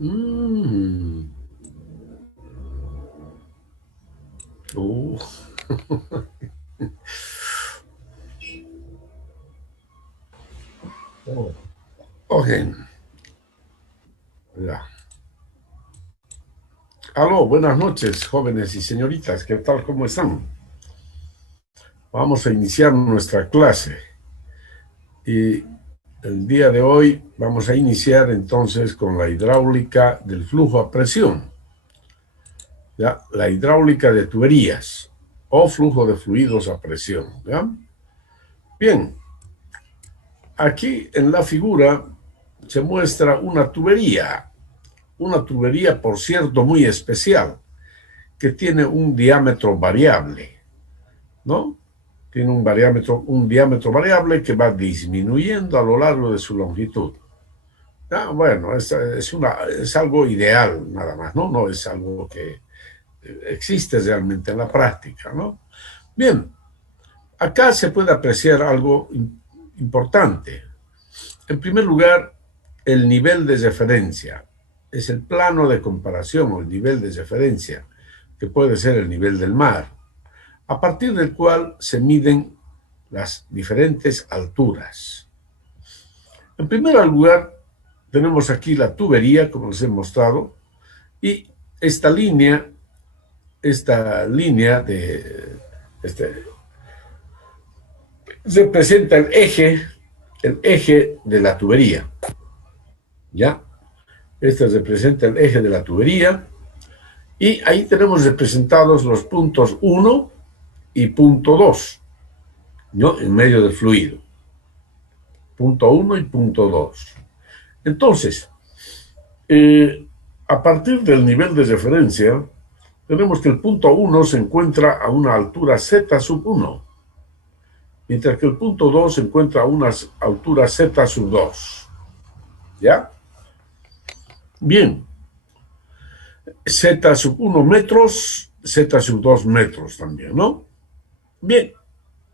Mm. Uh. Oh. Ok, ya. Aló, buenas noches, jóvenes y señoritas. ¿Qué tal? ¿Cómo están? Vamos a iniciar nuestra clase. Y el día de hoy vamos a iniciar entonces con la hidráulica del flujo a presión. ¿Ya? La hidráulica de tuberías o flujo de fluidos a presión. ¿Ya? Bien, aquí en la figura se muestra una tubería, por cierto, muy especial, que tiene un diámetro variable, ¿no? Tiene un diámetro variable que va disminuyendo a lo largo de su longitud. Ah, bueno, es algo ideal nada más, ¿no? No es algo que existe realmente en la práctica, ¿no? Bien, acá se puede apreciar algo importante. En primer lugar, el nivel de referencia. Es el plano de comparación o el nivel de referencia, que puede ser el nivel del mar, a partir del cual se miden las diferentes alturas. En primer lugar, tenemos aquí la tubería, como les he mostrado, y esta línea, de este, representa el eje de la tubería, ¿ya? Este representa el eje de la tubería y ahí tenemos representados los puntos 1 y punto 2, ¿no? En medio del fluido. Punto 1 y punto 2. Entonces, eh, a partir del nivel de referencia, tenemos que el punto 1 se encuentra a una altura z sub 1, mientras que el punto 2 se encuentra a una altura z sub 2. ¿Ya? Bien, z sub 1 metros, z sub 2 metros también, ¿no? Bien,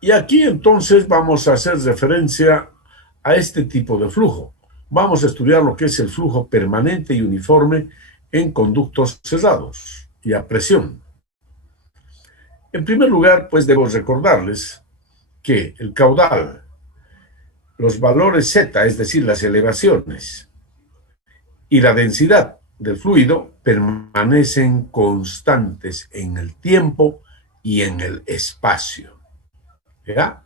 y aquí entonces vamos a hacer referencia a este tipo de flujo. Vamos a estudiar lo que es el flujo permanente y uniforme en conductos cerrados y a presión. En primer lugar, pues debo recordarles que el caudal, los valores Z, es decir, las elevaciones, y la densidad del fluido permanecen constantes en el tiempo y en el espacio. ¿Ya?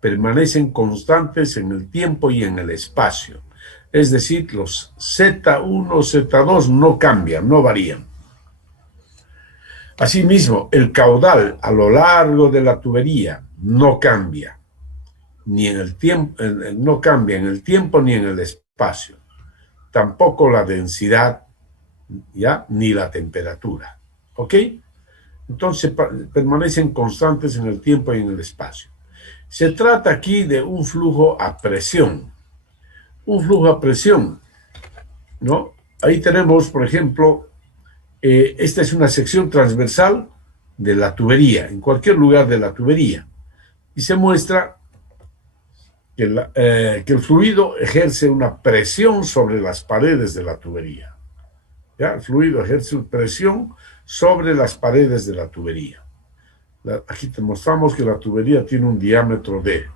Permanecen constantes en el tiempo y en el espacio. Es decir, los Z1, Z2 no cambian, no varían. Asimismo, el caudal a lo largo de la tubería no cambia, ni en el tiempo, no cambia en el tiempo ni en el espacio. Tampoco la densidad, ¿ya? Ni la temperatura. ¿Ok? Entonces permanecen constantes en el tiempo y en el espacio. Se trata aquí de un flujo a presión. Un flujo a presión, ¿no? Ahí tenemos, por ejemplo, esta es una sección transversal de la tubería, en cualquier lugar de la tubería. Y se muestra que el fluido ejerce una presión sobre las paredes de la tubería. ¿Ya? El fluido ejerce presión sobre las paredes de la tubería. Aquí te mostramos que la tubería tiene un diámetro D.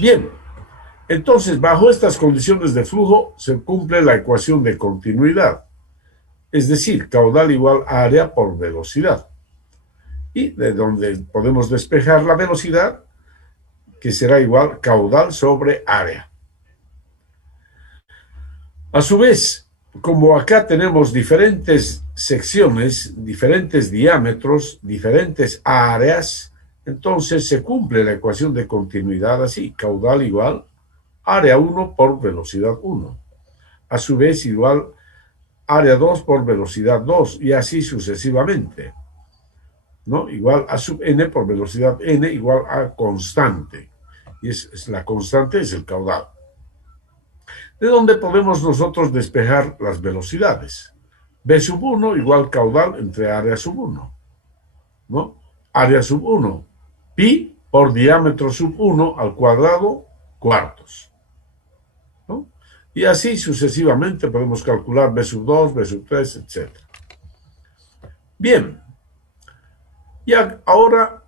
Bien, entonces bajo estas condiciones de flujo se cumple la ecuación de continuidad, es decir, caudal igual a área por velocidad. Y de donde podemos despejar la velocidad, que será igual caudal sobre área. A su vez, como acá tenemos diferentes secciones, diferentes diámetros, diferentes áreas, entonces se cumple la ecuación de continuidad así, caudal igual área 1 por velocidad 1. A su vez igual área 2 por velocidad 2 y así sucesivamente, ¿no? Igual a sub n por velocidad n igual a constante. Y la constante es el caudal. ¿De dónde podemos nosotros despejar las velocidades? B sub 1 igual caudal entre área sub 1, ¿no? Área sub 1, pi por diámetro sub 1 al cuadrado cuartos, ¿no? Y así sucesivamente podemos calcular B sub 2, B sub 3, etc. Bien, y ahora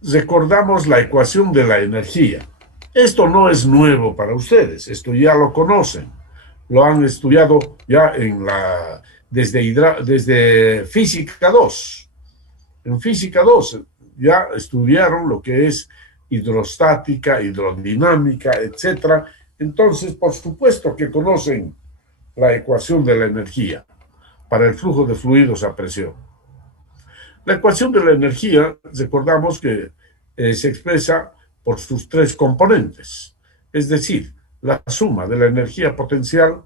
recordamos la ecuación de la energía. Esto no es nuevo para ustedes, esto ya lo conocen, lo han estudiado ya desde Física 2. En Física 2 ya estudiaron lo que es hidrostática, hidrodinámica, etc. Entonces, por supuesto que conocen la ecuación de la energía para el flujo de fluidos a presión. La ecuación de la energía, recordamos que se expresa por sus tres componentes, es decir, la suma de la energía potencial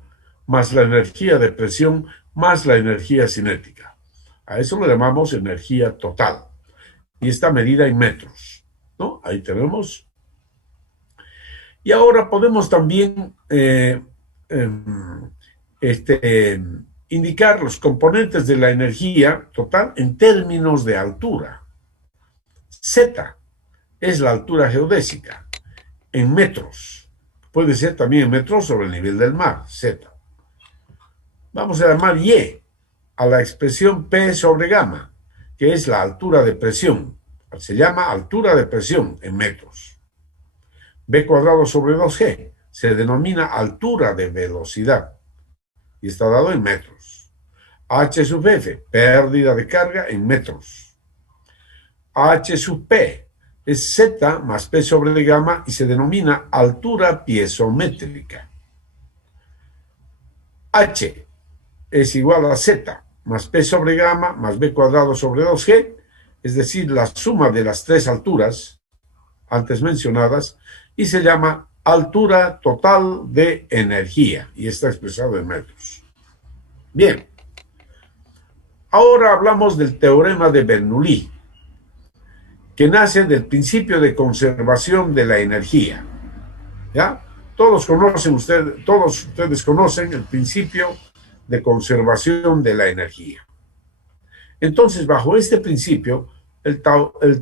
más la energía de presión más la energía cinética. A eso lo llamamos energía total y está medida en metros, ¿no? Ahí tenemos. Y ahora podemos también indicar los componentes de la energía total en términos de altura. Z es la altura geodésica en metros. Puede ser también en metros sobre el nivel del mar, Z. Vamos a llamar Y a la expresión P sobre gamma, que es la altura de presión. Se llama altura de presión en metros. B cuadrado sobre 2G se denomina altura de velocidad y está dado en metros. H sub F, pérdida de carga en metros. H sub P es Z más P sobre gamma y se denomina altura piezométrica. H es igual a Z más P sobre gamma más B cuadrado sobre 2G, es decir, la suma de las tres alturas antes mencionadas, y se llama altura total de energía, y está expresado en metros. Bien, ahora hablamos del teorema de Bernoulli, que nace del principio de conservación de la energía. ¿Ya? Todos ustedes conocen el principio de conservación de la energía. Entonces, bajo este principio, el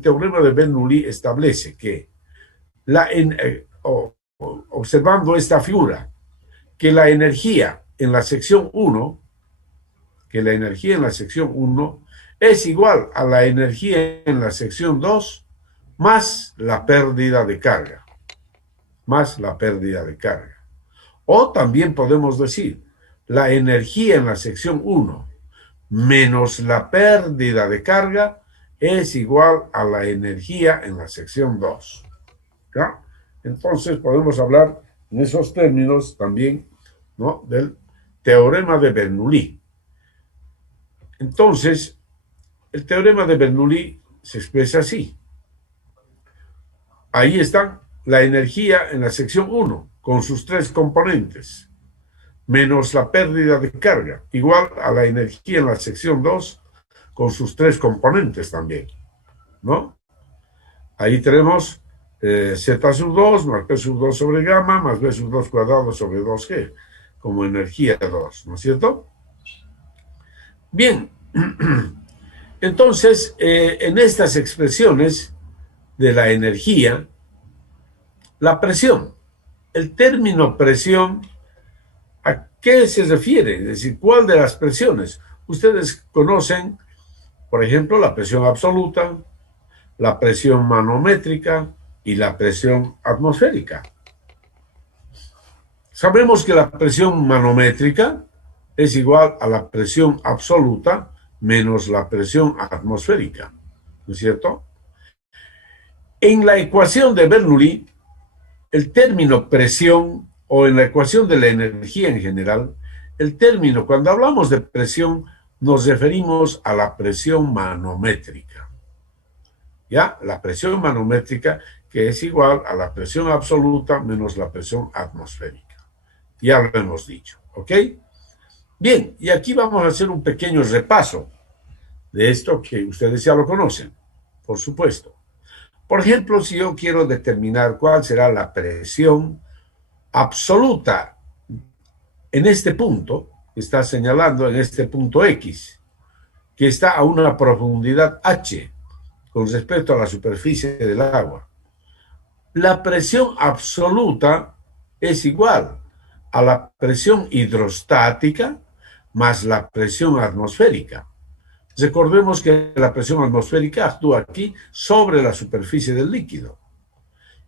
teorema de Bernoulli establece que observando esta figura, que la energía en la sección 1, es igual a la energía en la sección 2 más la pérdida de carga. O también podemos decir, la energía en la sección 1 menos la pérdida de carga es igual a la energía en la sección 2. ¿Ya? Entonces podemos hablar en esos términos también, ¿no?, del teorema de Bernoulli. Entonces, el teorema de Bernoulli se expresa así. Ahí está la energía en la sección 1, con sus tres componentes, menos la pérdida de carga, igual a la energía en la sección 2, con sus tres componentes también, ¿no? Ahí tenemos Z sub 2 más P sub 2 sobre gamma más B sub 2 cuadrado sobre 2G, como energía 2, ¿no es cierto? Bien, entonces, en estas expresiones de la energía, la presión, el término presión, ¿a qué se refiere? Es decir, ¿cuál de las presiones? Ustedes conocen, por ejemplo, la presión absoluta, la presión manométrica y la presión atmosférica. Sabemos que la presión manométrica es igual a la presión absoluta menos la presión atmosférica, ¿no es cierto? En la ecuación de Bernoulli, el término presión, o en la ecuación de la energía en general, el término, cuando hablamos de presión, nos referimos a la presión manométrica. ¿Ya? La presión manométrica, que es igual a la presión absoluta menos la presión atmosférica. Ya lo hemos dicho, ¿ok? Bien, y aquí vamos a hacer un pequeño repaso de esto que ustedes ya lo conocen, por supuesto. Por ejemplo, si yo quiero determinar cuál será la presión absoluta en este punto, que está señalando en este punto X, que está a una profundidad H con respecto a la superficie del agua. La presión absoluta es igual a la presión hidrostática más la presión atmosférica. Recordemos que la presión atmosférica actúa aquí sobre la superficie del líquido.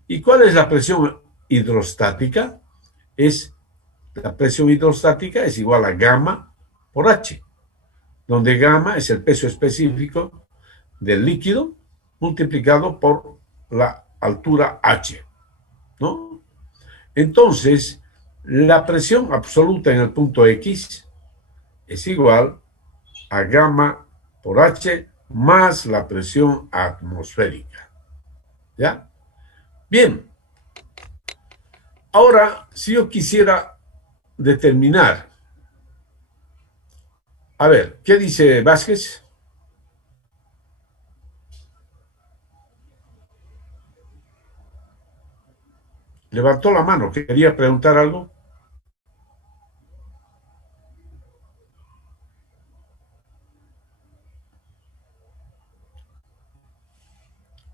¿Y cuál es la presión hidrostática? La presión hidrostática es igual a gamma por H, donde gamma es el peso específico del líquido multiplicado por la altura H, ¿no? Entonces, la presión absoluta en el punto X es igual a gamma por H más la presión atmosférica. ¿Ya? Bien. Ahora, si yo quisiera determinar, a ver, ¿qué dice Vázquez? Levantó la mano, quería preguntar algo.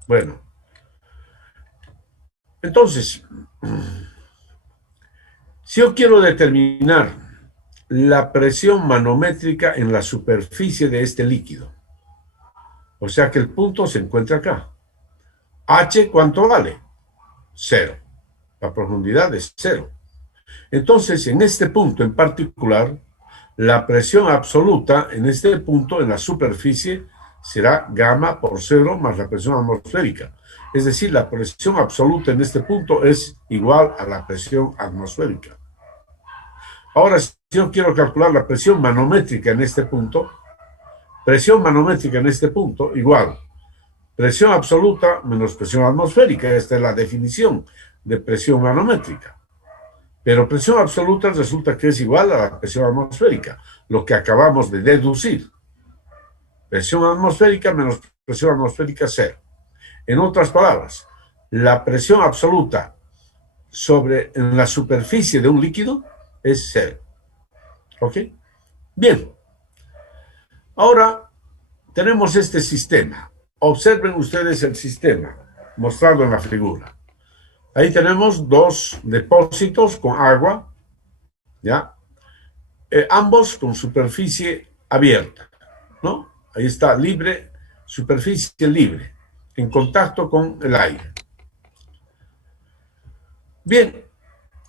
Bueno, entonces, si yo quiero determinar la presión manométrica en la superficie de este líquido, o sea que el punto se encuentra acá. H, ¿cuánto vale? 0. La profundidad es 0. Entonces, en este punto en particular, la presión absoluta en este punto en la superficie será gamma por 0 más la presión atmosférica. Es decir, la presión absoluta en este punto es igual a la presión atmosférica. Ahora, si yo quiero calcular la presión manométrica en este punto, igual presión absoluta menos presión atmosférica. Esta es la definición de presión manométrica. Pero presión absoluta resulta que es igual a la presión atmosférica, lo que acabamos de deducir. Presión atmosférica menos presión atmosférica 0. En otras palabras, la presión absoluta en la superficie de un líquido es 0. ¿Ok? Bien. Ahora tenemos este sistema. Observen ustedes el sistema mostrado en la figura. Ahí tenemos dos depósitos con agua, ¿ya? Ambos con superficie abierta, ¿no? Ahí está libre, superficie libre, en contacto con el aire. Bien,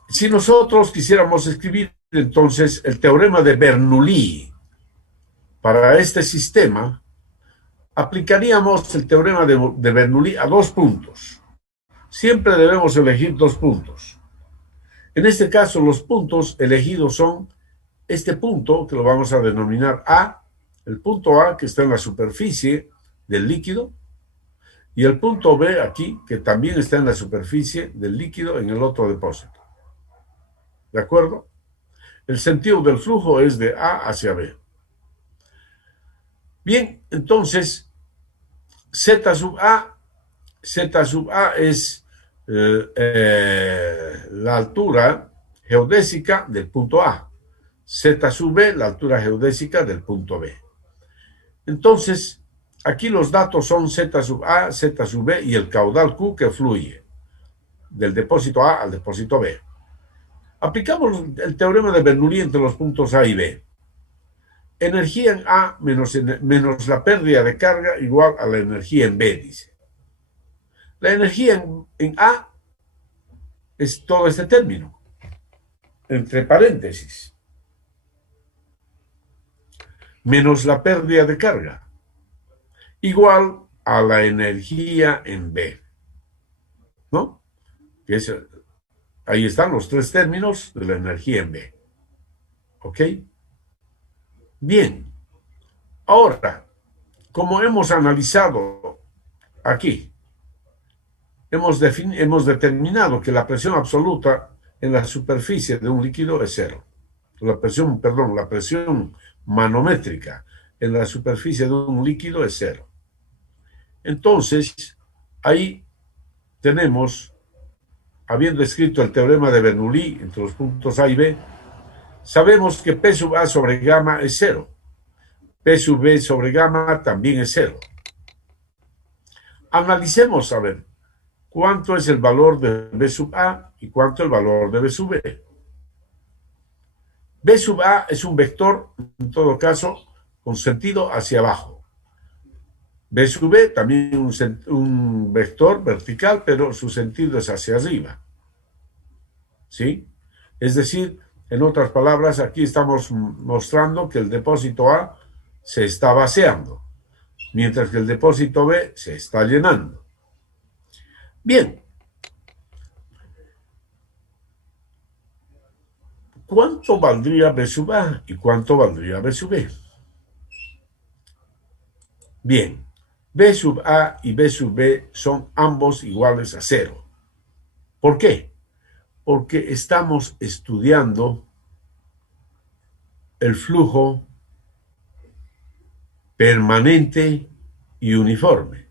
si nosotros quisiéramos escribir entonces el teorema de Bernoulli para este sistema, aplicaríamos el teorema de Bernoulli a 2 puntos. Siempre debemos elegir 2 puntos. En este caso, los puntos elegidos son este punto, que lo vamos a denominar A, el punto A que está en la superficie del líquido, y el punto B aquí, que también está en la superficie del líquido en el otro depósito. ¿De acuerdo? El sentido del flujo es de A hacia B. Bien, entonces, Z sub A es la altura geodésica del punto A. Z sub B, la altura geodésica del punto B. Entonces, aquí los datos son Z sub A, Z sub B y el caudal Q que fluye del depósito A al depósito B. Aplicamos el teorema de Bernoulli entre los puntos A y B. Energía en A menos la pérdida de carga igual a la energía en B, dice. La energía en A es todo este término, entre paréntesis, menos la pérdida de carga, igual a la energía en B, ¿no? Ahí están los 3 términos de la energía en B. ¿Ok? Bien. Ahora, como hemos analizado aquí, hemos determinado que la presión absoluta en la superficie de un líquido es 0. La presión manométrica en la superficie de un líquido es 0. Entonces, ahí tenemos, habiendo escrito el teorema de Bernoulli entre los puntos A y B, sabemos que P sub A sobre gamma es 0. P sub B sobre gamma también es 0. Analicemos a ver cuánto es el valor de B sub A y cuánto el valor de B sub B. B sub A es un vector, en todo caso, con sentido hacia abajo. B sub B también un vector vertical, pero su sentido es hacia arriba. ¿Sí? Es decir, en otras palabras, aquí estamos mostrando que el depósito A se está vaciando, mientras que el depósito B se está llenando. Bien. ¿Cuánto valdría B sub A y cuánto valdría B sub B? Bien, B sub A y B sub B son ambos iguales a 0. ¿Por qué? Porque estamos estudiando el flujo permanente y uniforme.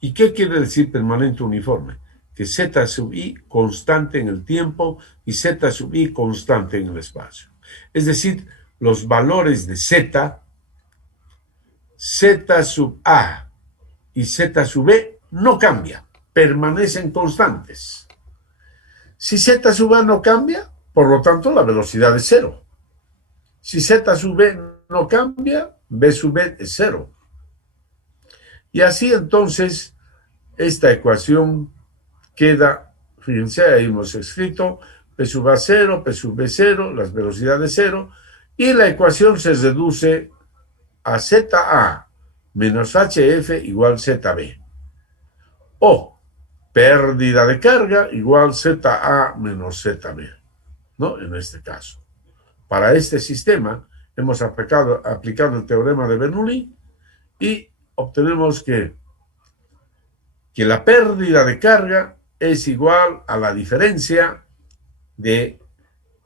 ¿Y qué quiere decir permanente uniforme? Que Z sub I constante en el tiempo y Z sub I constante en el espacio. Es decir, los valores de Z, Z sub A y Z sub B no cambian, permanecen constantes. Si Z sub A no cambia, por lo tanto la velocidad es cero. Si Z sub B no cambia, B sub B es cero. Y así entonces esta ecuación queda, fíjense, ahí hemos escrito P sub A 0, P sub B 0, las velocidades 0, y la ecuación se reduce a ZA menos HF igual ZB. O pérdida de carga igual ZA menos ZB, ¿no? En este caso. Para este sistema hemos aplicado el teorema de Bernoulli y obtenemos que la pérdida de carga es igual a la diferencia de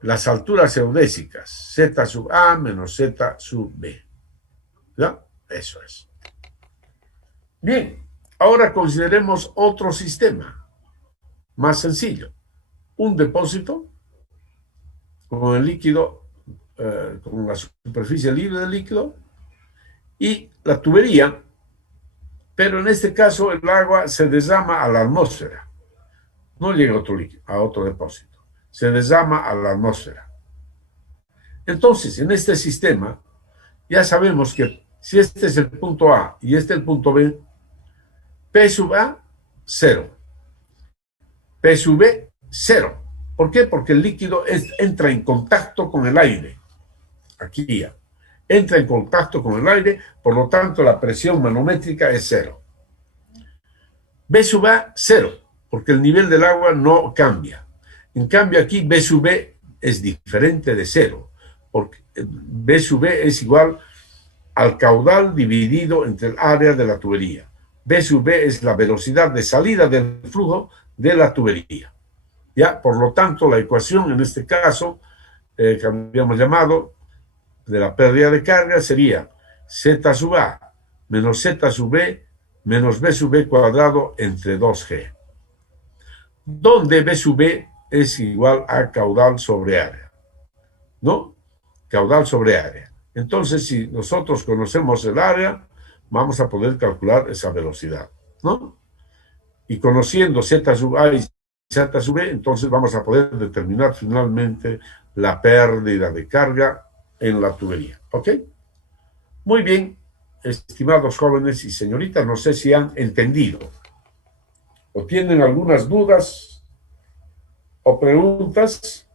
las alturas geodésicas, Z sub A menos Z sub B. ¿Ya? Eso es. Bien, ahora consideremos otro sistema más sencillo. Un depósito con el líquido, con la superficie libre del líquido y la tubería, pero en este caso el agua se derrama a la atmósfera, no llega a otro líquido, a otro depósito, se derrama a la atmósfera. Entonces, en este sistema, ya sabemos que si este es el punto A y este el punto B, P sub A, 0. P sub B, 0. ¿Por qué? Porque el líquido entra en contacto con el aire. Aquí ya. Entra en contacto con el aire, por lo tanto la presión manométrica es 0. B sub A, 0, porque el nivel del agua no cambia. En cambio aquí B sub B es diferente de 0, porque B sub B es igual al caudal dividido entre el área de la tubería. B sub B es la velocidad de salida del flujo de la tubería. ¿Ya? Por lo tanto, la ecuación en este caso, que habíamos llamado de la pérdida de carga, sería Z sub A menos Z sub B menos B sub B cuadrado entre 2G, donde B sub B es igual a caudal sobre área, ¿no? Caudal sobre área. Entonces, si nosotros conocemos el área, vamos a poder calcular esa velocidad, ¿no? Y conociendo Z sub A y Z sub B, entonces vamos a poder determinar finalmente la pérdida de carga en la tubería, ¿ok? Muy bien, estimados jóvenes y señoritas, no sé si han entendido o tienen algunas dudas o preguntas.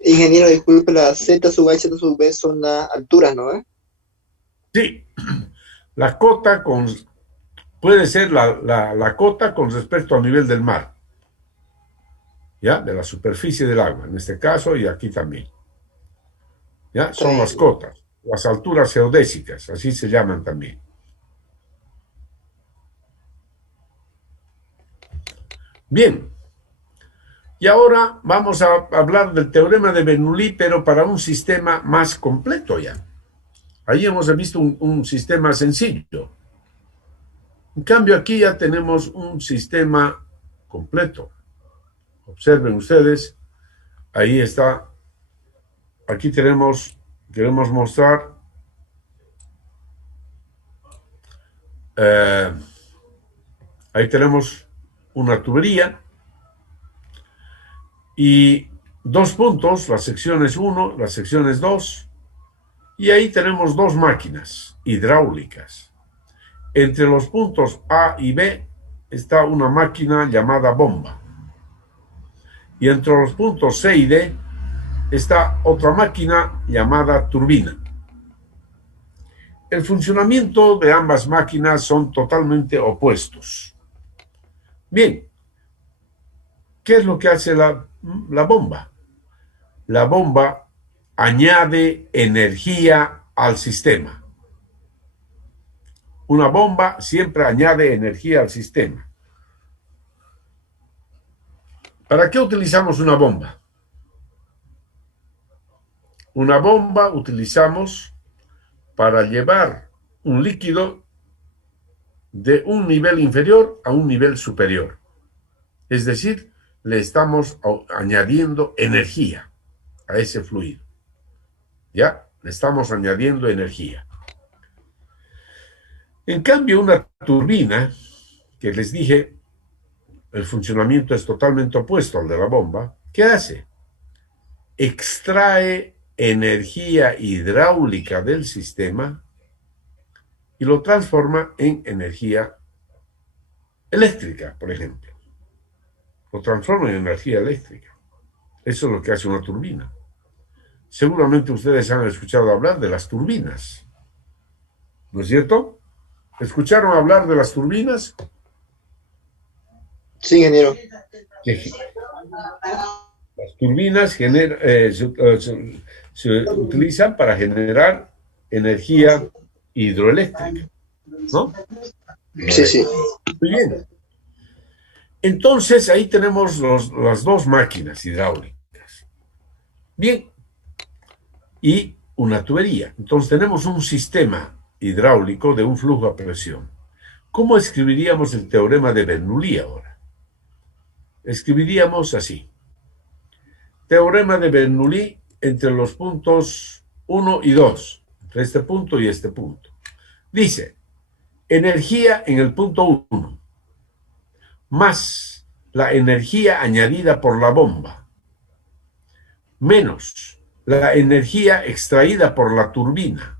Ingeniero, disculpe, la Z sub A y Z sub B son las alturas, ¿no? Sí, la cota puede ser la cota con respecto al nivel del mar, ¿ya? De la superficie del agua, en este caso y aquí también. ¿Ya? Son las cotas, las alturas geodésicas, así se llaman también. Bien, y ahora vamos a hablar del teorema de Bernoulli, pero para un sistema más completo ya. Ahí hemos visto un sistema sencillo. En cambio, aquí ya tenemos un sistema completo. Observen ustedes, ahí está. Aquí queremos mostrar Ahí tenemos una tubería y dos puntos, las secciones 1, las secciones 2, y ahí tenemos dos máquinas hidráulicas. Entre los puntos A y B está una máquina llamada bomba. Y entre los puntos C y D está otra máquina llamada turbina. El funcionamiento de ambas máquinas son totalmente opuestos. Bien, ¿qué es lo que hace la bomba? La bomba añade energía al sistema. Una bomba siempre añade energía al sistema. ¿Para qué utilizamos una bomba? Una bomba utilizamos para llevar un líquido de un nivel inferior a un nivel superior. Es decir, le estamos añadiendo energía a ese fluido. ¿Ya? Le estamos añadiendo energía. En cambio, una turbina, que les dije, el funcionamiento es totalmente opuesto al de la bomba, ¿qué hace? Extrae energía hidráulica del sistema y lo transforma en energía eléctrica, por ejemplo. Lo transforma en energía eléctrica. Eso es lo que hace una turbina. Seguramente ustedes han escuchado hablar de las turbinas, ¿no es cierto? ¿Escucharon hablar de las turbinas? Sí, ingeniero. Las turbinas se utilizan para generar energía hidroeléctrica, ¿no? Sí, sí. Muy bien. Entonces, ahí tenemos las dos máquinas hidráulicas. Bien. Y una tubería. Entonces, tenemos un sistema hidráulico de un flujo a presión. ¿Cómo escribiríamos el teorema de Bernoulli ahora? Escribiríamos así. Teorema de Bernoulli entre los puntos 1 y 2, entre este punto y este punto. Dice, energía en el punto 1, más la energía añadida por la bomba, menos la energía extraída por la turbina,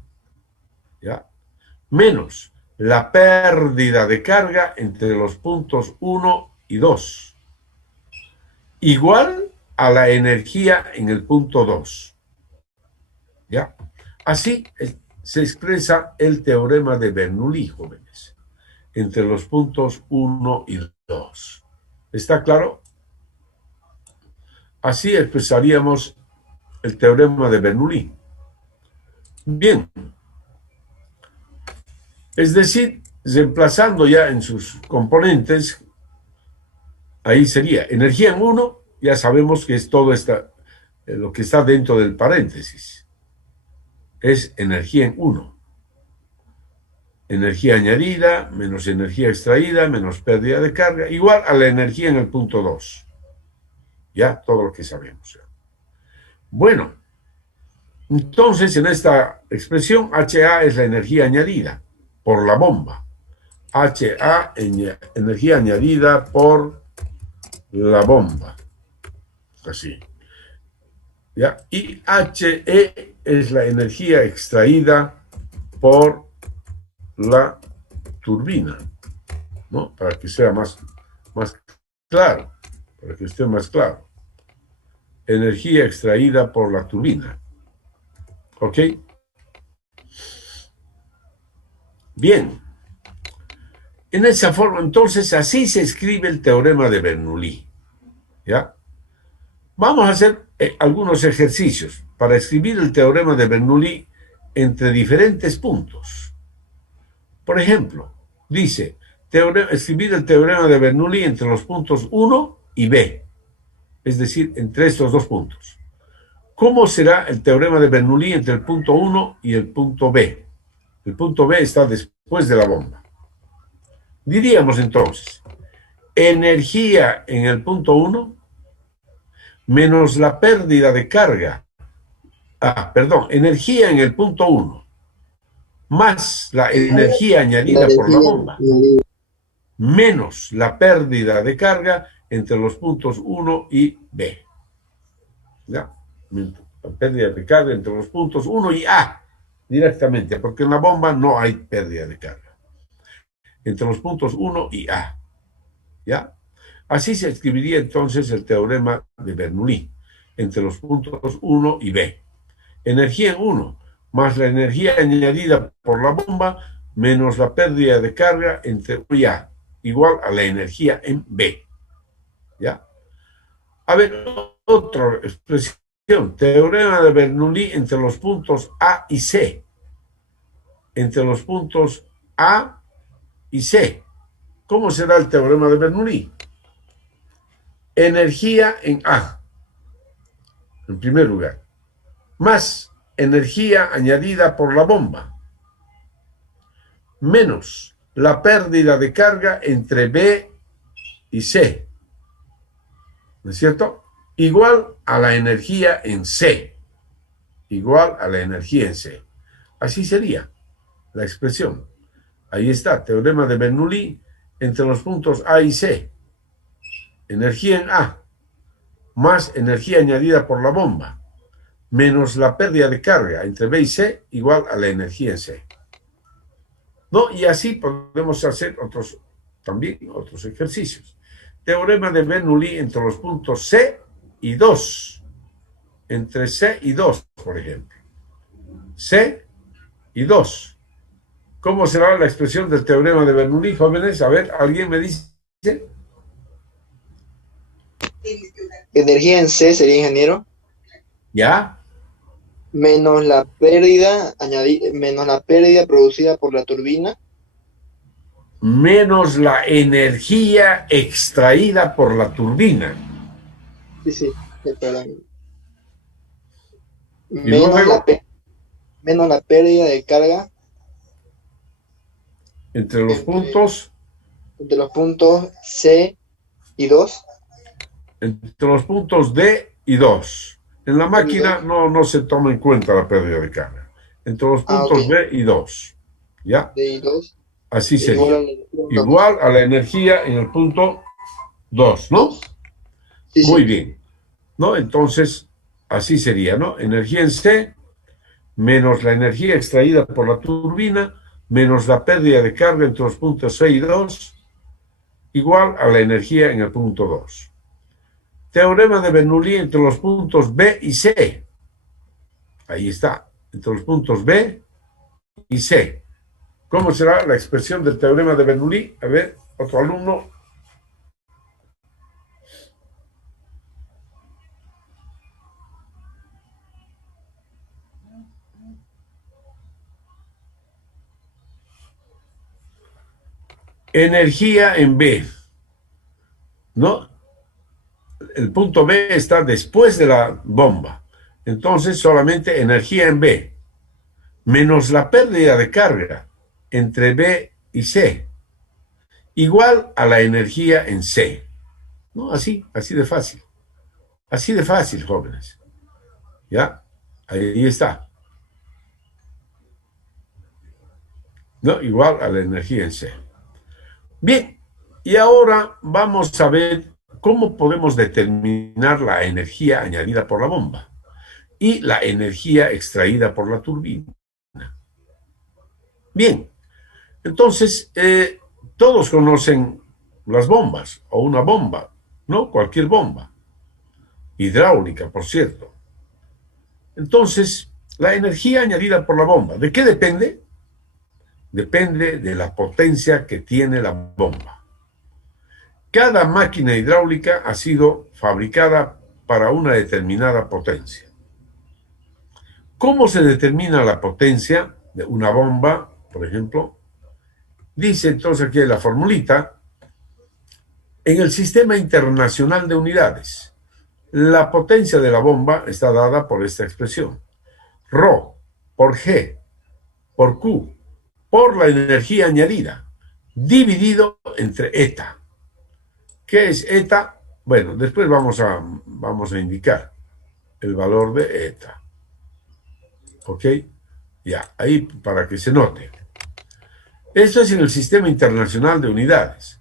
¿ya? Menos la pérdida de carga entre los puntos 1 y 2, igual a la energía en el punto 2. ¿Ya? Así se expresa el teorema de Bernoulli, jóvenes, entre los puntos 1 y 2. ¿Está claro? Así expresaríamos el teorema de Bernoulli. Bien. Es decir, reemplazando ya en sus componentes, ahí sería energía en 1, ya sabemos que es todo lo que está dentro del paréntesis. Es energía en 1. Energía añadida, menos energía extraída, menos pérdida de carga, igual a la energía en el punto 2. Ya, todo lo que sabemos. Bueno, entonces en esta expresión, HA es la energía añadida por la bomba. HA, energía añadida por la bomba. Así. ¿Ya? Y HE es la energía extraída por la turbina, ¿no? Para que sea más claro, para que esté más claro. Energía extraída por la turbina. ¿Ok? Bien. En esa forma, entonces, así se escribe el teorema de Bernoulli. ¿Ya? Vamos a hacer algunos ejercicios para escribir el teorema de Bernoulli entre diferentes puntos. Por ejemplo, dice, escribir el teorema de Bernoulli entre los puntos 1 y B, es decir, entre estos dos puntos. ¿Cómo será el teorema de Bernoulli entre el punto 1 y el punto B? El punto B está después de la bomba. Diríamos entonces, energía en el punto 1 menos la pérdida de carga. Energía en el punto 1 más la energía añadida por la bomba. menos la pérdida de carga entre los puntos 1 y B. ¿Ya? La pérdida de carga entre los puntos 1 y A, directamente, porque en la bomba no hay pérdida de carga. Entre los puntos 1 y A. ¿Ya? Así se escribiría entonces el teorema de Bernoulli, entre los puntos 1 y B. Energía en 1, más la energía añadida por la bomba, menos la pérdida de carga entre U y A, igual a la energía en B. ¿Ya? A ver, otra expresión. Teorema de Bernoulli entre los puntos A y C. Entre los puntos A y C. ¿Cómo será el teorema de Bernoulli? Energía en A, en primer lugar, más energía añadida por la bomba, menos la pérdida de carga entre B y C, ¿no es cierto? Igual a la energía en C, igual a la energía en C. Así sería la expresión. Ahí está, teorema de Bernoulli entre los puntos A y C. Energía en A, más energía añadida por la bomba, menos la pérdida de carga entre B y C, igual a la energía en C. ¿No? Y así podemos hacer también otros ejercicios. Teorema de Bernoulli entre los puntos C y 2. Entre C y 2, por ejemplo. C y 2. ¿Cómo será la expresión del teorema de Bernoulli, jóvenes? A ver, ¿alguien me dice? Energía en C sería, ingeniero, ¿Ya? menos la pérdida, menos la pérdida producida por la turbina. Menos la energía extraída por la turbina. Sí, perdón. Y luego, Menos la pérdida de carga entre los puntos, entre los puntos C y 2. entre los puntos D y 2. En la máquina no se toma en cuenta la pérdida de carga. Entre los puntos B y 2. ¿Ya? D y 2. Así sería. Igual a la energía en el punto 2, ¿no? Sí, Muy bien. ¿No? Entonces, así sería, ¿no? Energía en C menos la energía extraída por la turbina menos la pérdida de carga entre los puntos C y 2 igual a la energía en el punto 2. Teorema de Bernoulli entre los puntos B y C. Ahí está, entre los puntos B y C. ¿Cómo será la expresión del teorema de Bernoulli? A ver, otro alumno. Energía en B, ¿no? El punto B está después de la bomba. Entonces, solamente energía en B, menos la pérdida de carga entre B y C, igual a la energía en C. ¿No? Así de fácil. Así de fácil, jóvenes. ¿Ya? Ahí está. ¿No? Igual a la energía en C. Bien, y ahora vamos a ver cómo podemos determinar la energía añadida por la bomba y la energía extraída por la turbina. Bien, entonces todos conocen las bombas o una bomba, ¿no? Cualquier bomba. Hidráulica, por cierto. Entonces, la energía añadida por la bomba, ¿de qué depende? Depende de la potencia que tiene la bomba. Cada máquina hidráulica ha sido fabricada para una determinada potencia. ¿Cómo se determina la potencia de una bomba, por ejemplo? Dice entonces aquí la formulita, en el Sistema Internacional de Unidades, la potencia de la bomba está dada por esta expresión. Rho por G por Q por la energía añadida, dividido entre eta. ¿Qué es eta? Bueno, después vamos a indicar el valor de eta. ¿Ok? Ya, ahí para que se note. Esto es en el Sistema Internacional de Unidades.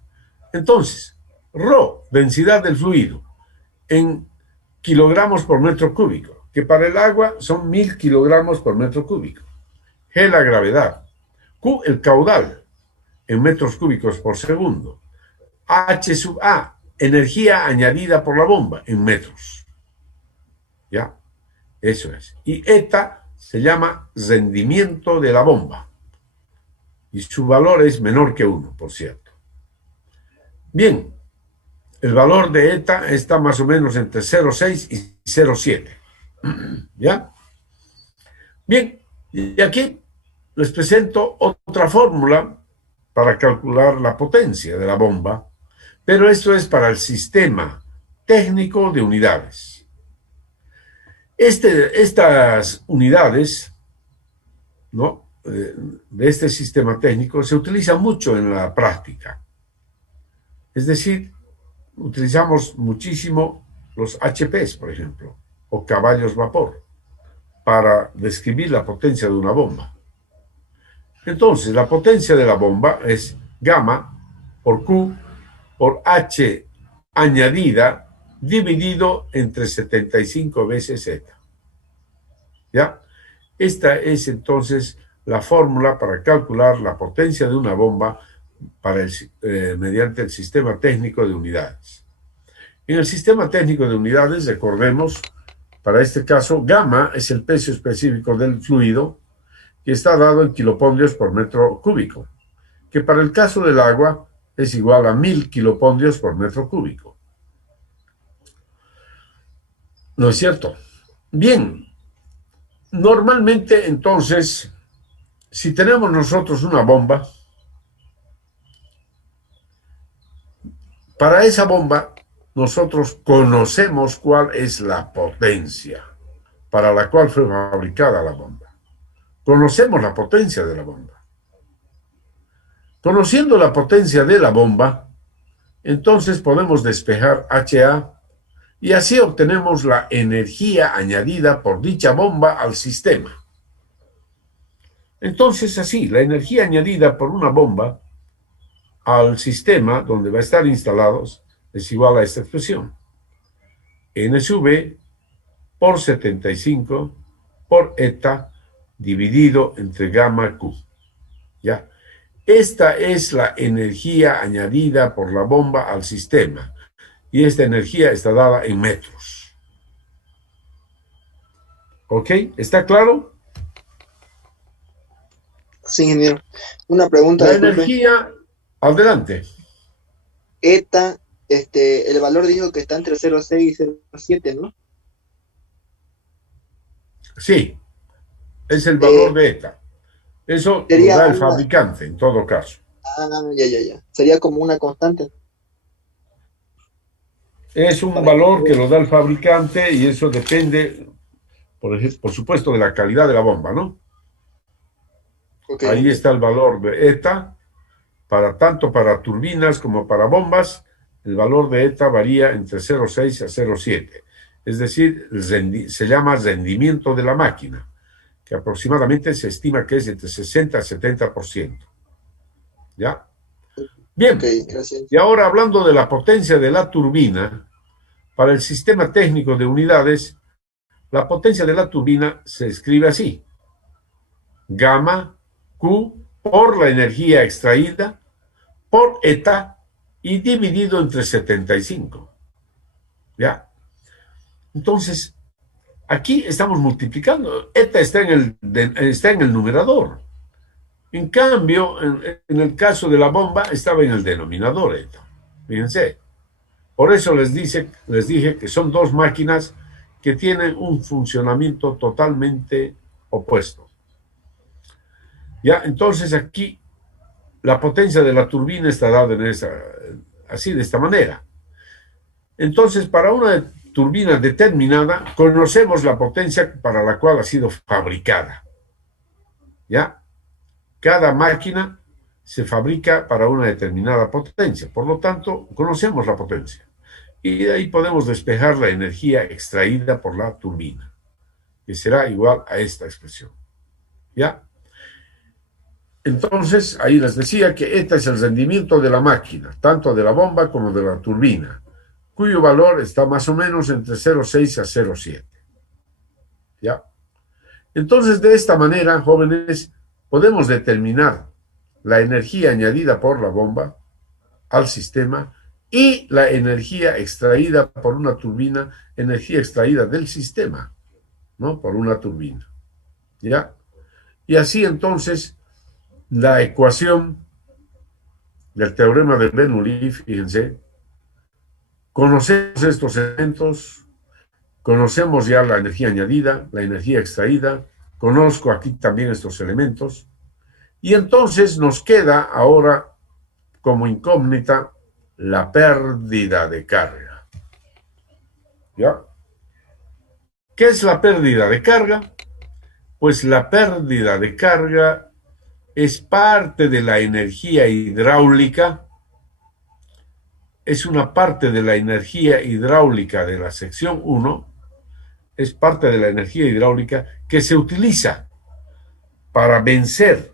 Entonces, Rho, densidad del fluido, en kilogramos por metro cúbico, que para el agua son 1000 kilogramos por metro cúbico. G, la gravedad. Q, el caudal, en metros cúbicos por segundo. H sub A, energía añadida por la bomba, en metros. ¿Ya? Eso es. Y eta se llama rendimiento de la bomba. Y su valor es menor que 1, por cierto. Bien, el valor de eta está más o menos entre 0,6 y 0,7. ¿Ya? Bien, y aquí les presento otra fórmula para calcular la potencia de la bomba, pero esto es para el sistema técnico de unidades. Estas unidades, ¿no?, de este sistema técnico se utilizan mucho en la práctica. Es decir, utilizamos muchísimo los HPs, por ejemplo, o caballos vapor, para describir la potencia de una bomba. Entonces, la potencia de la bomba es gamma por Q por H añadida dividido entre 75 veces Z. ¿Ya? Esta es entonces la fórmula para calcular la potencia de una bomba mediante el sistema técnico de unidades. En el sistema técnico de unidades, recordemos, para este caso, gamma es el peso específico del fluido que está dado en kilopondrios por metro cúbico, que para el caso del agua es igual a 1000 kilopondrios por metro cúbico. ¿No es cierto? Bien, normalmente entonces, si tenemos nosotros una bomba, para esa bomba nosotros conocemos cuál es la potencia para la cual fue fabricada la bomba. Conocemos la potencia de la bomba. Conociendo la potencia de la bomba, entonces podemos despejar HA y así obtenemos la energía añadida por dicha bomba al sistema. Entonces, así, la energía añadida por una bomba al sistema donde va a estar instalados es igual a esta expresión. N sub V por 75 por eta dividido entre gamma Q. ¿Ya? Esta es la energía añadida por la bomba al sistema. Y esta energía está dada en metros. ¿Ok? ¿Está claro? Sí, ingeniero. Una pregunta, La disculpe. energía, adelante. Eta, el valor dijo que está entre 0,6 y 0,7, ¿no? Sí, es el valor de eta. Eso lo Sería da el una... fabricante, en todo caso. ya. Sería como una constante. Es un valor que lo da el fabricante y eso depende, por supuesto, de la calidad de la bomba, ¿no? Okay. Ahí está el valor de eta, tanto para turbinas como para bombas. El valor de eta varía entre 0,6 a 0,7. Es decir, se llama rendimiento de la máquina, que aproximadamente se estima que es entre 60 a 70%. ¿Ya? Bien, Okay, gracias. Y ahora hablando de la potencia de la turbina, para el sistema técnico de unidades, la potencia de la turbina se escribe así: gamma Q por la energía extraída por eta y dividido entre 75. ¿Ya? Entonces, aquí estamos multiplicando. Eta está en el numerador. En cambio, en el caso de la bomba, estaba en el denominador eta. Fíjense. Por eso les dije que son dos máquinas que tienen un funcionamiento totalmente opuesto. Ya, entonces aquí la potencia de la turbina está dada así, de esta manera. Entonces, para una turbina determinada, conocemos la potencia para la cual ha sido fabricada. ¿Ya? Cada máquina se fabrica para una determinada potencia. Por lo tanto, conocemos la potencia. Y de ahí podemos despejar la energía extraída por la turbina, que será igual a esta expresión. ¿Ya? Entonces, ahí les decía que este es el rendimiento de la máquina, tanto de la bomba como de la turbina, cuyo valor está más o menos entre 0,6 a 0,7. ¿Ya? Entonces, de esta manera, jóvenes, podemos determinar la energía añadida por la bomba al sistema y la energía extraída por una turbina, energía extraída del sistema, ¿no? Por una turbina. ¿Ya? Y así entonces, la ecuación del teorema de Bernoulli, fíjense, conocemos estos elementos, conocemos ya la energía añadida, la energía extraída, conozco aquí también estos elementos, y entonces nos queda ahora como incógnita la pérdida de carga. ¿Ya? ¿Qué es la pérdida de carga? Pues la pérdida de carga es parte de la energía hidráulica, es una parte de la energía hidráulica de la sección 1, es parte de la energía hidráulica que se utiliza para vencer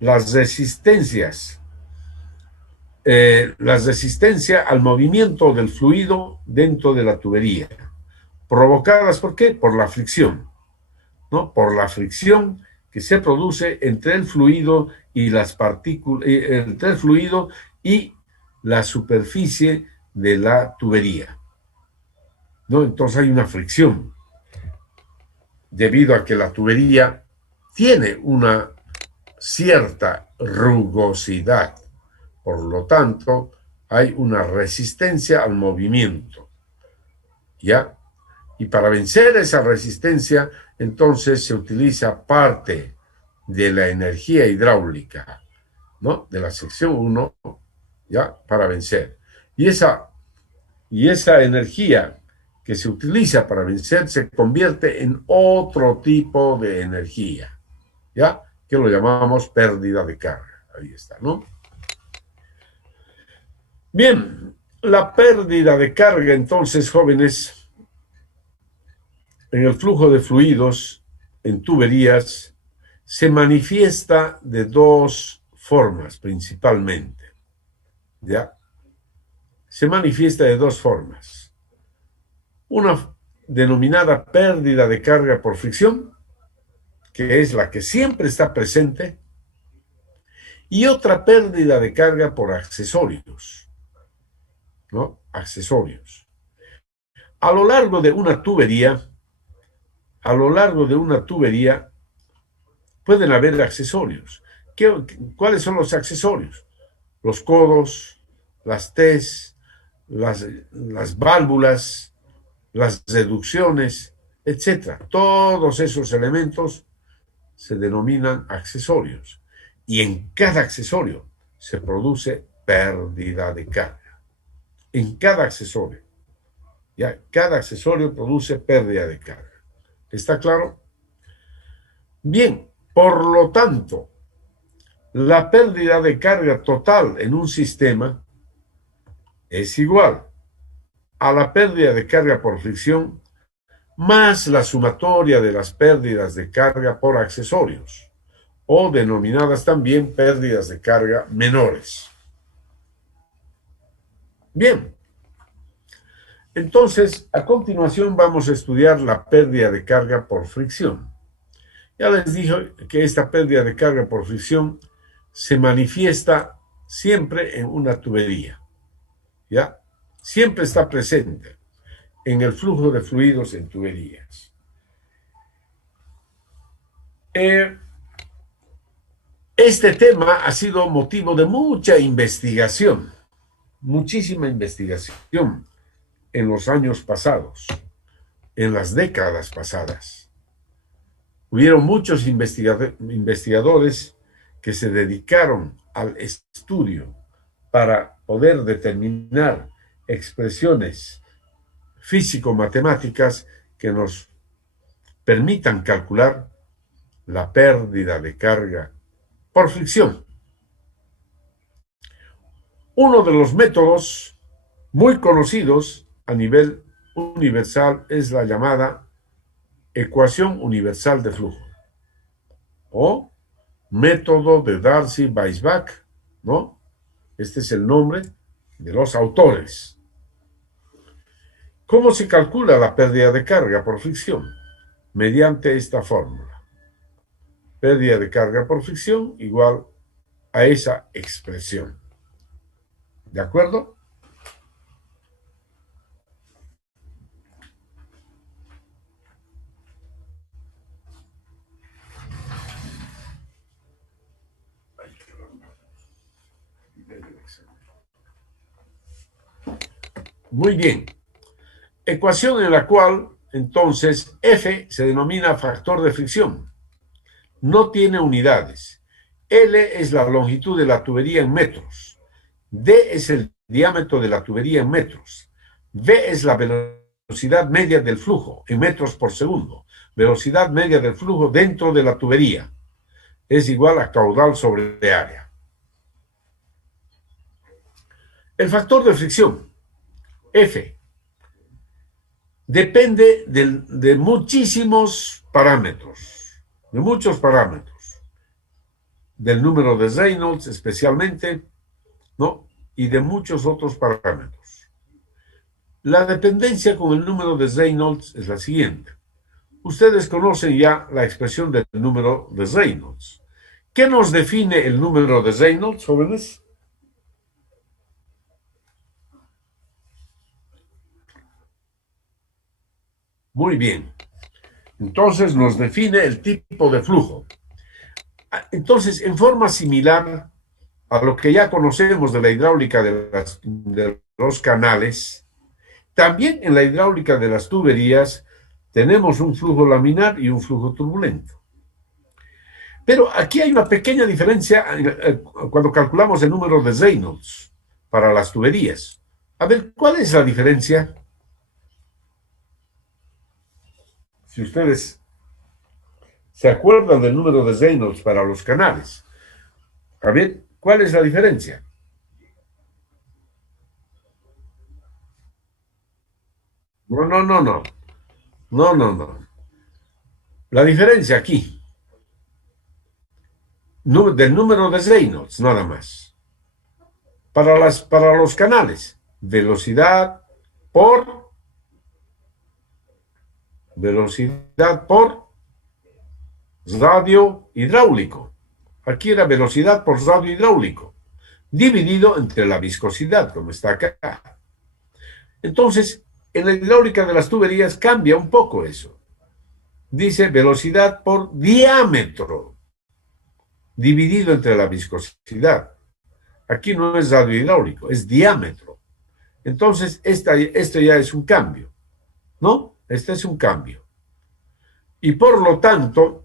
las resistencias, la resistencia al movimiento del fluido dentro de la tubería, provocadas ¿por qué? Por la fricción, ¿no? Por la fricción que se produce entre el fluido y las partículas, entre el fluido y la superficie de la tubería, ¿no? Entonces hay una fricción debido a que la tubería tiene una cierta rugosidad. Por lo tanto, hay una resistencia al movimiento, ¿ya? Y para vencer esa resistencia, entonces se utiliza parte de la energía hidráulica, ¿no? De la sección 1, ¿ya? Para vencer. Y esa energía que se utiliza para vencer se convierte en otro tipo de energía, ¿ya? Que lo llamamos pérdida de carga. Ahí está, ¿no? Bien, la pérdida de carga, entonces, jóvenes, en el flujo de fluidos, en tuberías, se manifiesta de dos formas principalmente, ¿ya? Se manifiesta de dos formas. Una denominada pérdida de carga por fricción, que es la que siempre está presente, y otra pérdida de carga por accesorios, ¿no? Accesorios. A lo largo de una tubería, pueden haber accesorios. ¿Cuáles son los accesorios? Los codos, las T's, las válvulas, las reducciones, etc. Todos esos elementos se denominan accesorios. Y en cada accesorio se produce pérdida de carga. En cada accesorio. ¿Ya? Cada accesorio produce pérdida de carga. ¿Está claro? Bien, por lo tanto, la pérdida de carga total en un sistema es igual a la pérdida de carga por fricción más la sumatoria de las pérdidas de carga por accesorios, o denominadas también pérdidas de carga menores. Bien, entonces, a continuación vamos a estudiar la pérdida de carga por fricción. Ya les dije que esta pérdida de carga por fricción se manifiesta siempre en una tubería, ¿ya? Siempre está presente en el flujo de fluidos en tuberías. Este tema ha sido motivo de mucha investigación, muchísima investigación en los años pasados, en las décadas pasadas. Hubieron muchos investigadores que se dedicaron al estudio para poder determinar expresiones físico-matemáticas que nos permitan calcular la pérdida de carga por fricción. Uno de los métodos muy conocidos a nivel universal es la llamada ecuación universal de flujo o método de Darcy-Weisbach, ¿no? Este es el nombre de los autores. ¿Cómo se calcula la pérdida de carga por fricción? Mediante esta fórmula. Pérdida de carga por fricción igual a esa expresión. ¿De acuerdo? Muy bien. Ecuación en la cual, entonces, F se denomina factor de fricción. No tiene unidades. L es la longitud de la tubería en metros. D es el diámetro de la tubería en metros. V es la velocidad media del flujo en metros por segundo. Velocidad media del flujo dentro de la tubería es igual a caudal sobre área. El factor de fricción, F, depende de muchísimos parámetros, de muchos parámetros, del número de Reynolds especialmente, ¿no? Y de muchos otros parámetros. La dependencia con el número de Reynolds es la siguiente. Ustedes conocen ya la expresión del número de Reynolds. ¿Qué nos define el número de Reynolds, jóvenes? Muy bien. Entonces nos define el tipo de flujo. Entonces, en forma similar a lo que ya conocemos de la hidráulica de los canales, también en la hidráulica de las tuberías tenemos un flujo laminar y un flujo turbulento. Pero aquí hay una pequeña diferencia cuando calculamos el número de Reynolds para las tuberías. A ver, ¿cuál es la diferencia? Si ustedes se acuerdan del número de Reynolds para los canales. A ver, ¿cuál es la diferencia? No, no, no, no. No, no, no. La diferencia aquí, del número de Reynolds, nada más. Para los canales, velocidad por radio hidráulico. Aquí era velocidad por radio hidráulico, dividido entre la viscosidad, como está acá. Entonces, en la hidráulica de las tuberías cambia un poco eso. Dice velocidad por diámetro, dividido entre la viscosidad. Aquí no es radio hidráulico, es diámetro. Entonces, esto ya es un cambio, ¿no? Este es un cambio. Y por lo tanto,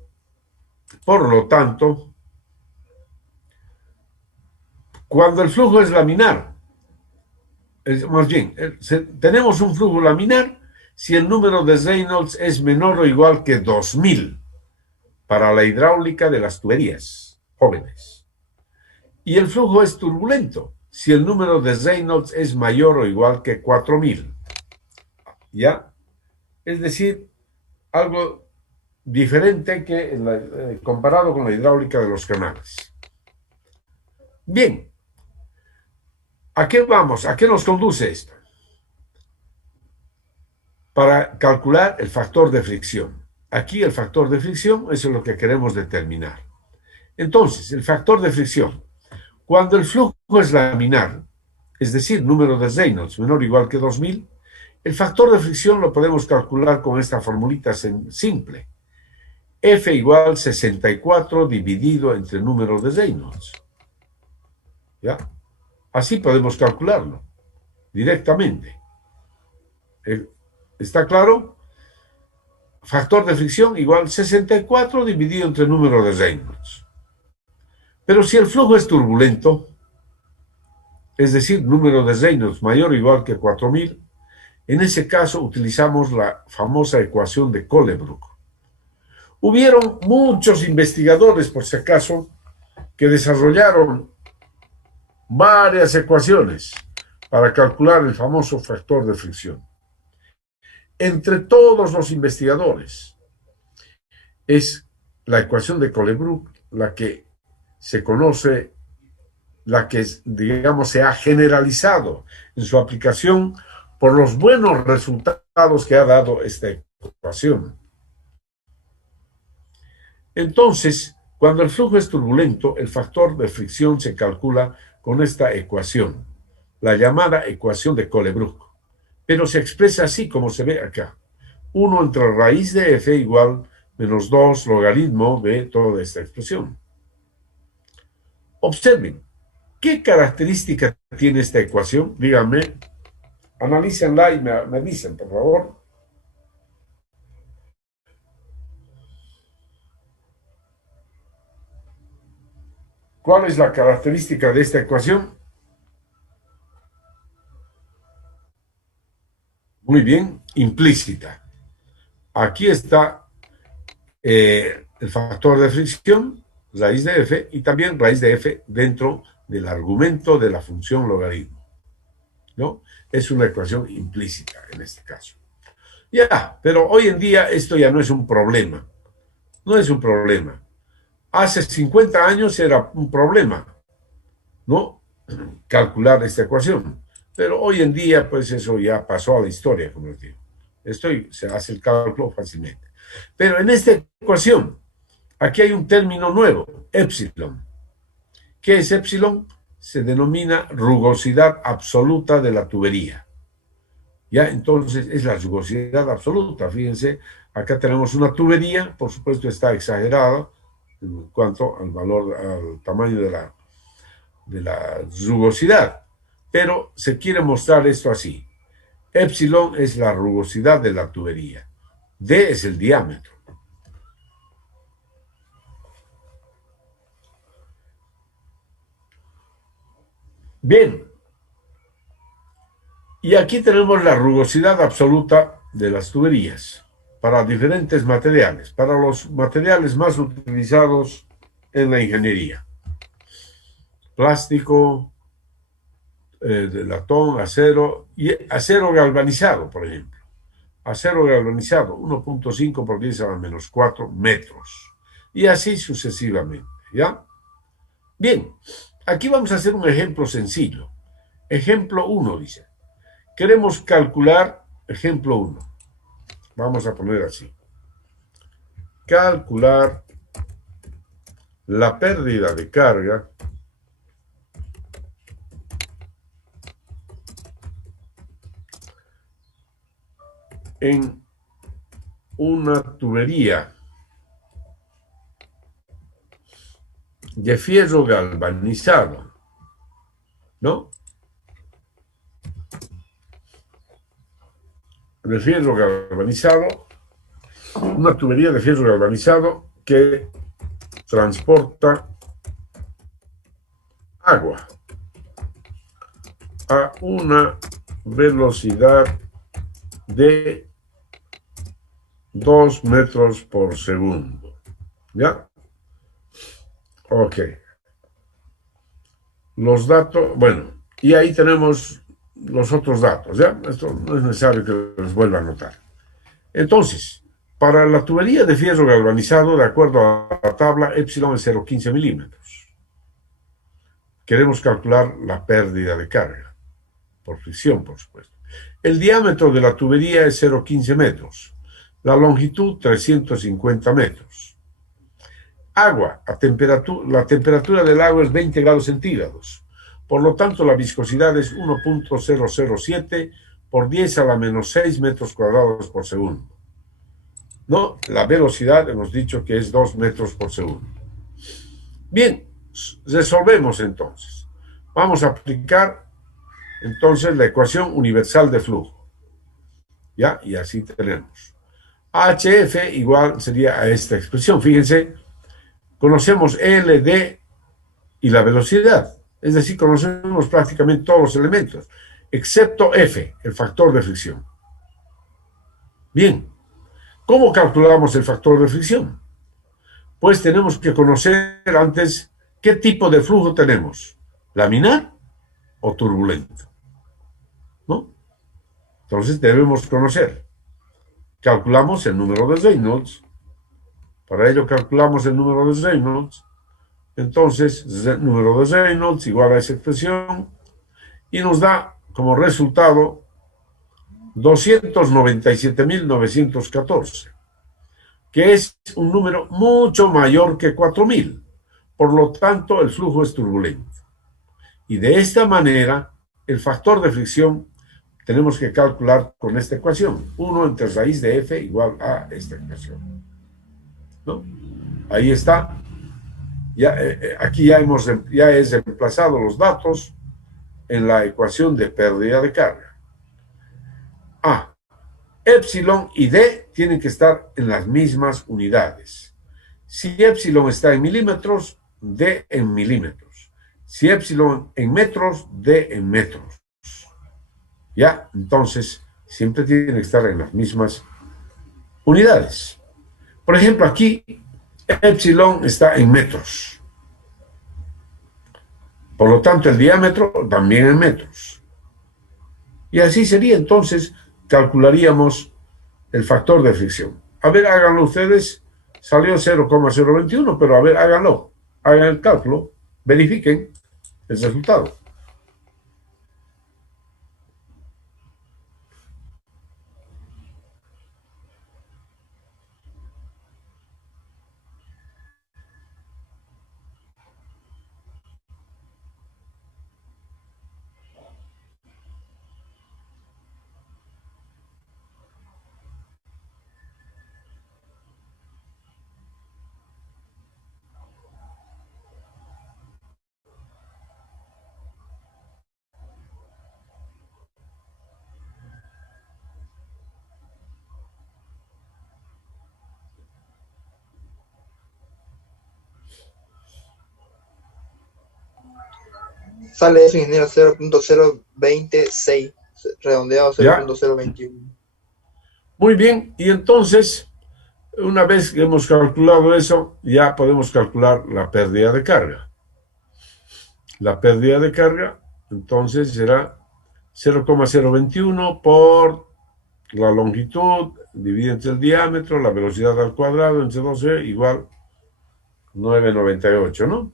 cuando el flujo es laminar, más bien, tenemos un flujo laminar si el número de Reynolds es menor o igual que 2000 para la hidráulica de las tuberías, jóvenes. Y el flujo es turbulento si el número de Reynolds es mayor o igual que 4000. ¿Ya? Es decir, algo diferente que comparado con la hidráulica de los canales. Bien, ¿a qué vamos? ¿A qué nos conduce esto? Para calcular el factor de fricción. Aquí el factor de fricción, eso es lo que queremos determinar. Entonces, el factor de fricción. Cuando el flujo es laminar, es decir, número de Reynolds menor o igual que 2000, el factor de fricción lo podemos calcular con esta formulita simple. F igual 64 dividido entre número de Reynolds. ¿Ya? Así podemos calcularlo directamente. ¿Está claro? Factor de fricción igual 64 dividido entre número de Reynolds. Pero si el flujo es turbulento, es decir, número de Reynolds mayor o igual que 4000, en ese caso utilizamos la famosa ecuación de Colebrook. Hubieron muchos investigadores, por si acaso, que desarrollaron varias ecuaciones para calcular el famoso factor de fricción. Entre todos los investigadores, es la ecuación de Colebrook la que se conoce la que, digamos, se ha generalizado en su aplicación por los buenos resultados que ha dado esta ecuación. Entonces, cuando el flujo es turbulento, el factor de fricción se calcula con esta ecuación, la llamada ecuación de Colebrook, pero se expresa así como se ve acá. 1 entre raíz de f igual menos 2 logaritmo de toda esta expresión. Observen, ¿qué característica tiene esta ecuación? Díganme, analícenla y me dicen, por favor. ¿Cuál es la característica de esta ecuación? Muy bien, implícita. Aquí está el factor de fricción, raíz de f, y también raíz de f dentro del argumento de la función logaritmo, ¿no? Es una ecuación implícita en este caso. Ya, pero hoy en día esto ya no es un problema. No es un problema. Hace 50 años era un problema, ¿no? Calcular esta ecuación. Pero hoy en día, pues eso ya pasó a la historia, como les digo. Se hace el cálculo fácilmente. Pero en esta ecuación, aquí hay un término nuevo, épsilon. ¿Qué es épsilon? Se denomina rugosidad absoluta de la tubería. Ya, entonces es la rugosidad absoluta. Fíjense, acá tenemos una tubería, por supuesto está exagerada en cuanto al valor, al tamaño de la rugosidad, pero se quiere mostrar esto así. Épsilon es la rugosidad de la tubería. D es el diámetro. Bien, y aquí tenemos la rugosidad absoluta de las tuberías para diferentes materiales, para los materiales más utilizados en la ingeniería. Plástico, de latón, acero y acero galvanizado, por ejemplo. Acero galvanizado, 1.5 por 10 a la menos 4 metros. Y así sucesivamente, ¿ya? Bien, aquí vamos a hacer un ejemplo sencillo. Ejemplo 1, dice. Queremos calcular, ejemplo 1. Vamos a poner así. Calcular la pérdida de carga en una tubería de fierro galvanizado, ¿no? De fierro galvanizado, una tubería de fierro galvanizado que transporta agua a una velocidad de 2 metros por segundo. ¿Ya? Ok. Los datos, bueno, y ahí tenemos los otros datos, ¿ya? Esto no es necesario que los vuelva a anotar. Entonces, para la tubería de fierro galvanizado, de acuerdo a la tabla, épsilon es 0,15 milímetros. Queremos calcular la pérdida de carga, por fricción, por supuesto. El diámetro de la tubería es 0,15 metros. La longitud, 350 metros. Agua, la temperatura del agua es 20 grados centígrados. Por lo tanto, la viscosidad es 1.007 por 10 a la menos 6 metros cuadrados por segundo. ¿No? La velocidad hemos dicho que es 2 metros por segundo. Bien, resolvemos entonces. Vamos a aplicar entonces la ecuación universal de flujo. ¿Ya? Y así tenemos. HF igual sería a esta expresión. Fíjense, conocemos L, D y la velocidad. Es decir, conocemos prácticamente todos los elementos, excepto F, el factor de fricción. Bien, ¿cómo calculamos el factor de fricción? Pues tenemos que conocer antes qué tipo de flujo tenemos, laminar o turbulento, ¿no? Entonces debemos conocer. Calculamos el número de Reynolds. Para ello calculamos el número de Reynolds. Entonces, número de Reynolds igual a esa expresión y nos da como resultado 297.914, que es un número mucho mayor que 4.000. Por lo tanto, el flujo es turbulento. Y de esta manera, el factor de fricción tenemos que calcular con esta ecuación. 1 entre raíz de F igual a esta ecuación, ¿no? Ahí está. Ya, aquí ya he reemplazado los datos en la ecuación de pérdida de carga. A, epsilon y D tienen que estar en las mismas unidades. Si epsilon está en milímetros, D en milímetros. Si epsilon en metros, D en metros. ¿Ya? Entonces, siempre tienen que estar en las mismas unidades. Por ejemplo, aquí, epsilon está en metros. Por lo tanto, el diámetro también en metros. Y así sería, entonces, calcularíamos el factor de fricción. A ver, háganlo ustedes. Salió 0,021, pero a ver, háganlo. Hagan el cálculo, verifiquen el resultado. Sale eso, ingeniero, 0.026, redondeado ¿Ya? 0.021. Muy bien. Y entonces, una vez que hemos calculado eso, ya podemos calcular la pérdida de carga. La pérdida de carga, entonces, será 0,021 por la longitud, dividido entre el diámetro, la velocidad al cuadrado, entre 12, igual 9,98, ¿no?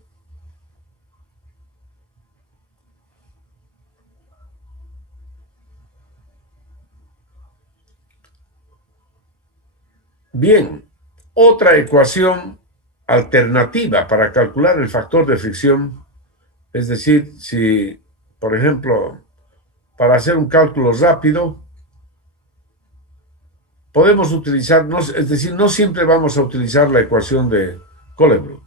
Bien, otra ecuación alternativa para calcular el factor de fricción, es decir, si, por ejemplo, para hacer un cálculo rápido, podemos utilizar, es decir, no siempre vamos a utilizar la ecuación de Colebrook.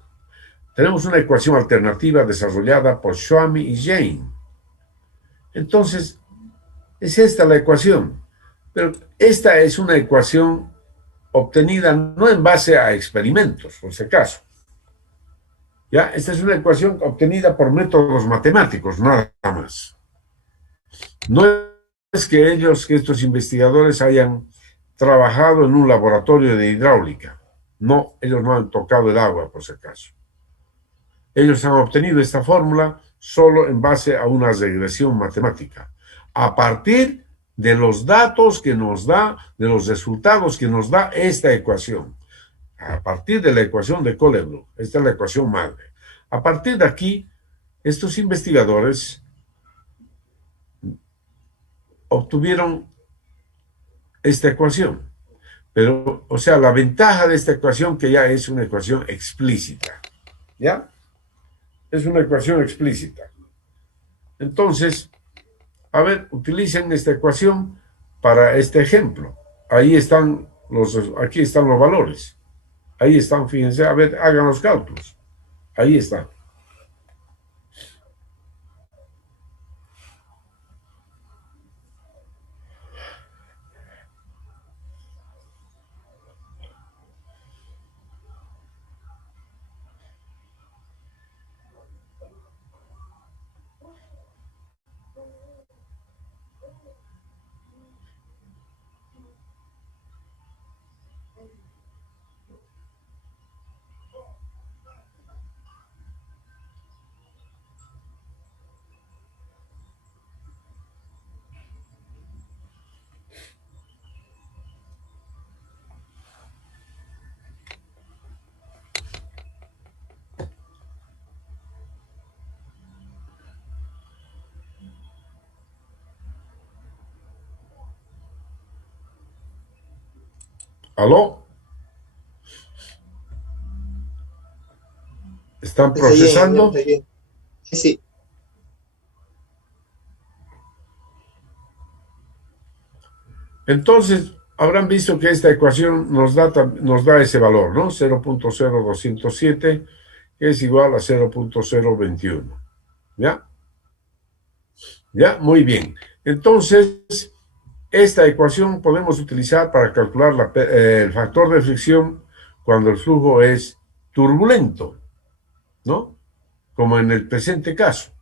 Tenemos una ecuación alternativa desarrollada por Schwamy y Jane. Entonces, es esta la ecuación, pero esta es una ecuación obtenida no en base a experimentos, por si acaso. ¿Ya? Esta es una ecuación obtenida por métodos matemáticos, nada más. No es que estos investigadores hayan trabajado en un laboratorio de hidráulica. No, ellos no han tocado el agua, por si acaso. Ellos han obtenido esta fórmula solo en base a una regresión matemática, a partir de los datos que nos da, de los resultados que nos da esta ecuación, a partir de la ecuación de Colebrook. Esta es la ecuación madre. A partir de aquí, estos investigadores obtuvieron esta ecuación. Pero, o sea, la ventaja de esta ecuación que ya es una ecuación explícita. ¿Ya? Es una ecuación explícita. Entonces, a ver, utilicen esta ecuación para este ejemplo. Aquí están los valores. Ahí están, fíjense, a ver, hagan los cálculos. Ahí está. ¿Aló? ¿Están Está bien, ingeniero, procesando? está bien. Sí, sí. Entonces, habrán visto que esta ecuación nos da ese valor, ¿no? 0.0207, que es igual a 0.021. ¿Ya? ¿Ya? Muy bien. Entonces, esta ecuación podemos utilizar para calcular el factor de fricción cuando el flujo es turbulento, ¿no? Como en el presente caso.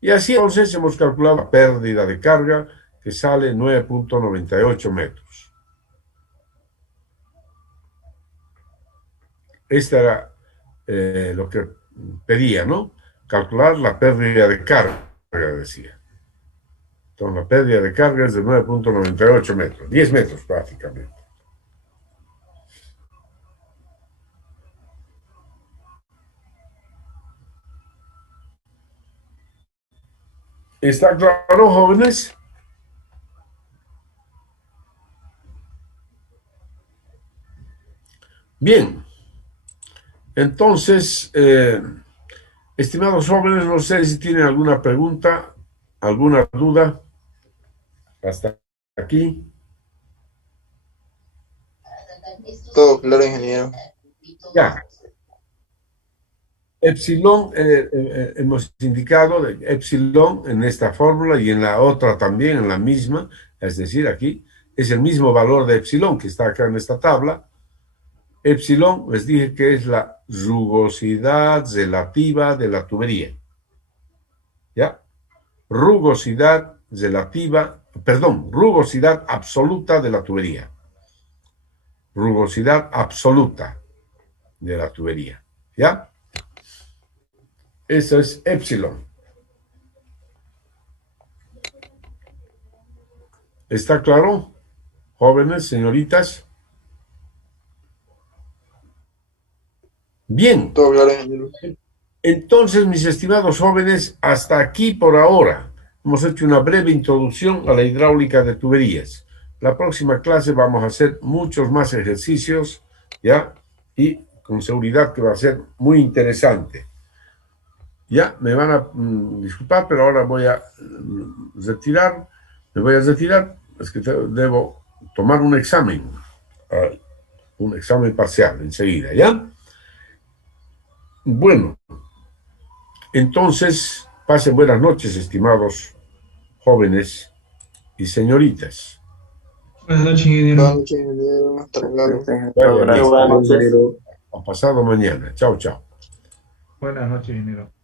Y así entonces hemos calculado la pérdida de carga que sale 9.98 metros. Esta era lo que pedía, ¿no? Calcular la pérdida de carga, decía. Entonces la pérdida de carga es de 9.98 metros, 10 metros prácticamente. ¿Está claro, jóvenes? Bien, entonces, estimados jóvenes, no sé si tienen alguna pregunta, alguna duda hasta aquí. Todo claro, ingeniero. Ya, epsilon, hemos indicado epsilon en esta fórmula y en la otra también, en la misma, es decir, aquí es el mismo valor de epsilon que está acá en esta tabla. Epsilon, les dije que es la rugosidad relativa de la tubería. ¿Ya? Rugosidad relativa, perdón, rugosidad absoluta de la tubería. Rugosidad absoluta de la tubería. ¿Ya? Eso es epsilon. ¿Está claro, jóvenes, señoritas? Bien. Todo claro, ingeniero. Entonces, mis estimados jóvenes, hasta aquí por ahora. Hemos hecho una breve introducción a la hidráulica de tuberías. La próxima clase vamos a hacer muchos más ejercicios, ¿ya? Y con seguridad que va a ser muy interesante. Ya, me van a disculpar, pero ahora voy a retirar, me voy a retirar, es que debo tomar un examen parcial enseguida, ¿ya? Bueno, entonces, pasen buenas noches, estimados jóvenes y señoritas. Buenas noches, ingeniero. Buenas noches, ingeniero. Hasta luego. Vaya bien. Buenas noches. A pasado mañana. Chao, chao. Buenas noches, ingeniero.